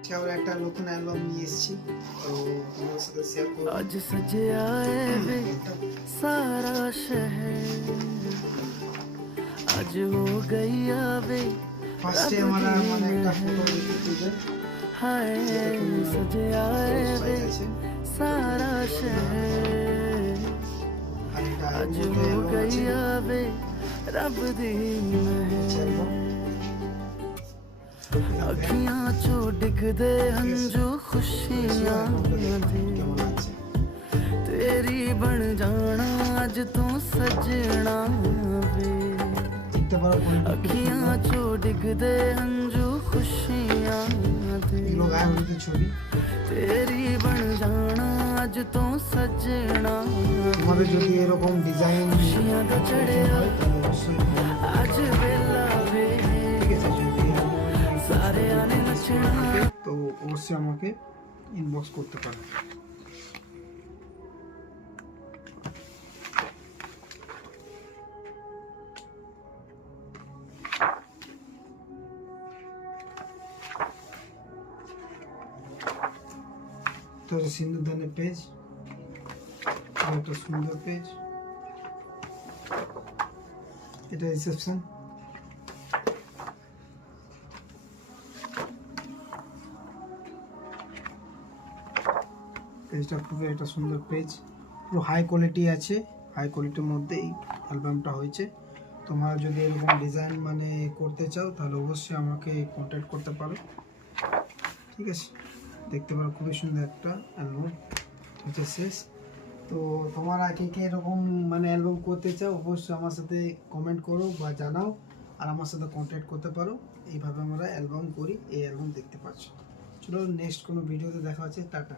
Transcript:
और একটা নতুন অ্যালবাম নিয়ে এসেছি তো তোমার সাথে শেয়ার করব। आज सजे आए वे सारा शहर, आज हो गई आवे ফার্স্টে रब আমরা दी মানে একটা ফটো महर। দেখি তুলে हाय सजे आए वे सारा शहर, আর এটা आज এর हो মধ্যে गई আছে आवे रब दी महर। अखियां चो डिगदे हंजू खुशियां दे, কেমন আছে तेरी बन जाना अज तू सजना वे। দেখতে পারো अखियां चो डिगदे हंजू खुशियां दे, এগুলো গায়ে হলুদের ছবি। तेरी बन जाना अज तू सजना তোমাদের যদি এরকম ডিজাইন खुशियां दा चढ़िया अज वेला वे, ঠিক আছে যদি सारे आने नचना। তো অবশ্যই আমাকে ইনবক্স করতে পারো। তো সিন্ধুদানের পেজ, একটা সুন্দর পেজ, এটা রিসেপশন। পেজটা খুবই একটা সুন্দর পেজ, পুরো হাই কোয়ালিটি আছে, হাই কোয়ালিটির মধ্যে এই অ্যালবামটা হয়েছে। তোমরা যদি এরকম ডিজাইন মানে করতে চাও তাহলে অবশ্যই আমাকে কন্ট্যাক্ট করতে পারো, ঠিক আছে। দেখতে পারো খুবই সুন্দর একটা অ্যালবাম হচ্ছে শেষ। তো তোমরা কে কে এরকম মানে অ্যালবাম করতে চাও অবশ্যই আমার সাথে কমেন্ট করো বা জানাও, আর আমার সাথে কন্ট্যাক্ট করতে পারো। এইভাবে আমরা অ্যালবাম করি, এই অ্যালবাম দেখতে পাচ্ছ। চলো নেক্সট কোনো ভিডিওতে দেখা হচ্ছে, টাটা।